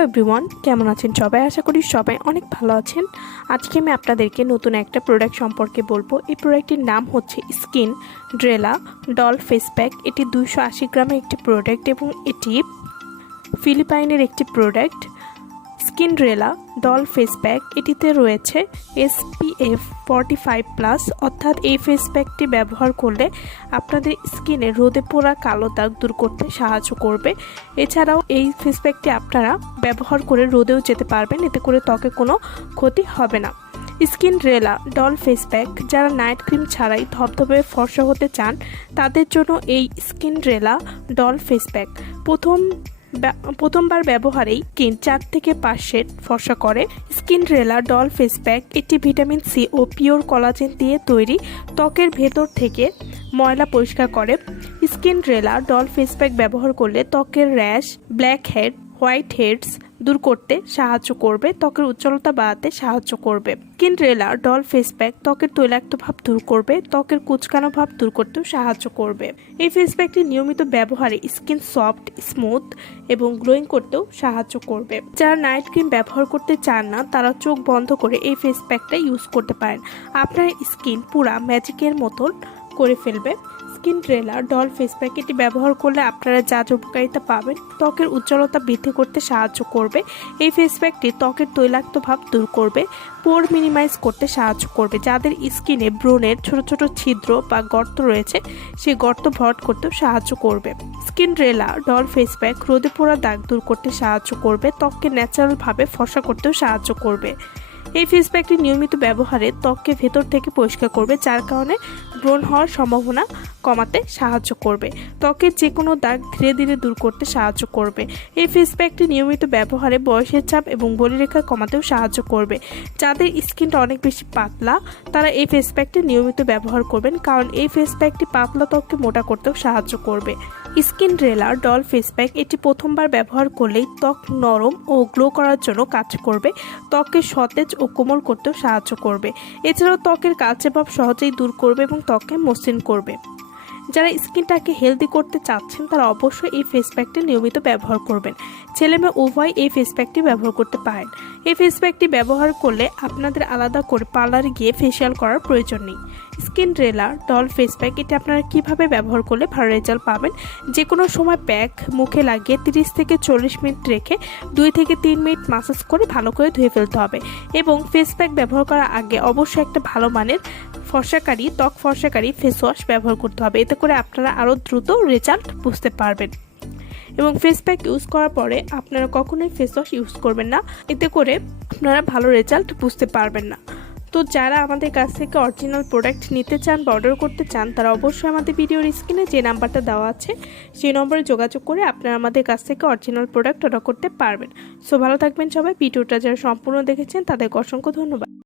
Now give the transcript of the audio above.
Hello everyone, কেমন আছেন সবাই? আশা করি সবাই অনেক ভালো আছেন। আজকে আমি আপনাদেরকে নতুন একটা প্রোডাক্ট সম্পর্কে বলবো। এই প্রোডাক্টটির নাম হচ্ছে স্কিন ড্রেলা ডল ফেস প্যাক। এটি 280 গ্রামের একটি প্রোডাক্ট এবং এটি ফিলিপাইনের একটি প্রোডাক্ট। স্কিন ড্রেলা ডল ফেস প্যাক এটিতে রয়েছে SPF 45+, অর্থাৎ এই ফেস প্যাকটি ব্যবহার করলে আপনাদের স্কিনে রোদে পোড়া কালো দাগ দূর করতে সাহায্য করবে। এছাড়াও এই ফেস প্যাকটি আপনারা ব্যবহার করে রোদেও যেতে পারবেন, এতে করে ত্বকে কোনো ক্ষতি হবে না। স্কিন ড্রেলা ডল ফেস প্যাক যারা নাইট ক্রিম ছাড়াই ধবধবে ফর্সা হতে চান তাদের জন্য এই স্কিন ড্রেলা ডল ফেস প্যাক প্রথমবার ব্যবহারেই স্কিন 4 থেকে 5 শেড ফর্সা করে। স্কিন ড্রেলা ডল ফেস প্যাক এটি ভিটামিন সি ও পিওর কোলাজেন দিয়ে তৈরি, ত্বকের ভেতর থেকে ময়লা পরিষ্কার করে। স্কিন ড্রেলা ডল ফেস প্যাক ব্যবহার করলে ত্বকের rash, black head, white heads দূর করতে সাহায্য করবে, ত্বকের উজ্জ্বলতা বাড়াতে সাহায্য করবে। স্কিন ড্রেলা ডল ফেস প্যাক ত্বকের তৈলাক্ত ভাব দূর করবে, ত্বকের কুচকানো ভাব দূর করতেও সাহায্য করবে। এই ফেস প্যাকটি নিয়মিত ব্যবহারে স্কিন সফট, স্মুথ এবং গ্লোয়িং করতেও সাহায্য করবে। যারা নাইট ক্রিম ব্যবহার করতে চান না তারা চোখ বন্ধ করে এই ফেস প্যাকটা ইউজ করতে পারেন। আপনার স্কিন পুরা ম্যাজিকের মতন করে ফেলবে। স্কিন ড্রেলা ডল ফেস প্যাক এটি ব্যবহার করলে আপনারা যা উপকারিতা পাবেন, ত্বকের উজ্জ্বলতা বৃদ্ধি করতে সাহায্য করবে। এই ফেস প্যাকটি ত্বকের তৈলাক্ত ভাব দূর করবে, পোর মিনিমাইজ করতে সাহায্য করবে। যাদের স্কিনে ব্রণের ছোট ছোট ছিদ্র বা গর্ত রয়েছে সেই গর্ত ভরাট করতেও সাহায্য করবে। স্কিন ড্রেলা ডল ফেস প্যাক রোদে পোড়া দাগ দূর করতে সাহায্য করবে, ত্বককে ন্যাচারালভাবে ফর্সা করতেও সাহায্য করবে। এই ফেস প্যাকটি নিয়মিত ব্যবহারে ত্বককে ভেতর থেকে পরিষ্কার করবে, যার কারণে ব্রণ হওয়ার সম্ভাবনা কমাতে সাহায্য করবে। ত্বকের যে কোনো দাগ ধীরে ধীরে দূর করতে সাহায্য করবে। এই ফেস প্যাকটি নিয়মিত ব্যবহারে বয়সের চাপ এবং বলিরেখা কমাতেও সাহায্য করবে। যাদের স্কিনটা অনেক বেশি পাতলা তারা এই ফেস প্যাকটি নিয়মিত ব্যবহার করবেন, কারণ এই ফেস প্যাকটি পাতলা ত্বককে মোটা করতেও সাহায্য করবে। স্কিন ড্রেলা ডল ফেস প্যাক এটি প্রথমবার ব্যবহার করলেই ত্বক নরম ও গ্লো করার জন্য কাজ করবে, ত্বককে সতেজ ও কোমল করতেও সাহায্য করবে। এছাড়াও ত্বকের কালচে ভাব সহজেই দূর করবে এবং ত্বককে মসৃণ করবে। যারা স্কিনটাকে হেলদি করতে চাচ্ছেন তারা অবশ্যই এই ফেস প্যাকটি নিয়মিত ব্যবহার করবেন। ছেলে মেয়ে উভয় এই ফেস প্যাকটি ব্যবহার করতে পারেন। এই ফেস প্যাকটি ব্যবহার করলে আপনাদের আলাদা করে পার্লারে গিয়ে ফেসিয়াল করার প্রয়োজন নেই। স্কিন ড্রেলা ডল ফেস প্যাক এটি আপনারা কিভাবে ব্যবহার করলে ভালো রেজাল্ট পাবেন, যে কোনো সময় প্যাক মুখে লাগিয়ে 30 থেকে 40 মিনিট রেখে 2 থেকে 3 মিনিট মাসাজ করে ভালো করে ধুয়ে ফেলতে হবে। এবং ফেস প্যাক ব্যবহার করার আগে অবশ্যই একটা ভালো মানের ত্বক ফর্সাকারী ফেস ওয়াশ ব্যবহার করতে হবে, এতে করে আপনারা আরও দ্রুত রেজাল্ট বুঝতে পারবেন। এবং ফেস প্যাক ইউজ করার পরে আপনারা কখনোই ফেস ওয়াশ ইউজ করবেন না, এতে করে আপনারা ভালো রেজাল্ট বুঝতে পারবেন না। তো যারা আমাদের কাছ থেকে অরিজিনাল প্রোডাক্ট নিতে চান বা অর্ডার করতে চান তারা অবশ্যই আমাদের ভিডিওর স্ক্রিনে যে নাম্বারটা দেওয়া আছে সেই নম্বরে যোগাযোগ করে আপনারা আমাদের কাছ থেকে অরিজিনাল প্রোডাক্ট অর্ডার করতে পারবেন। সো ভালো থাকবেন সবাই। ভিডিওটা যারা সম্পূর্ণ দেখেছেন তাদেরকে অসংখ্য ধন্যবাদ।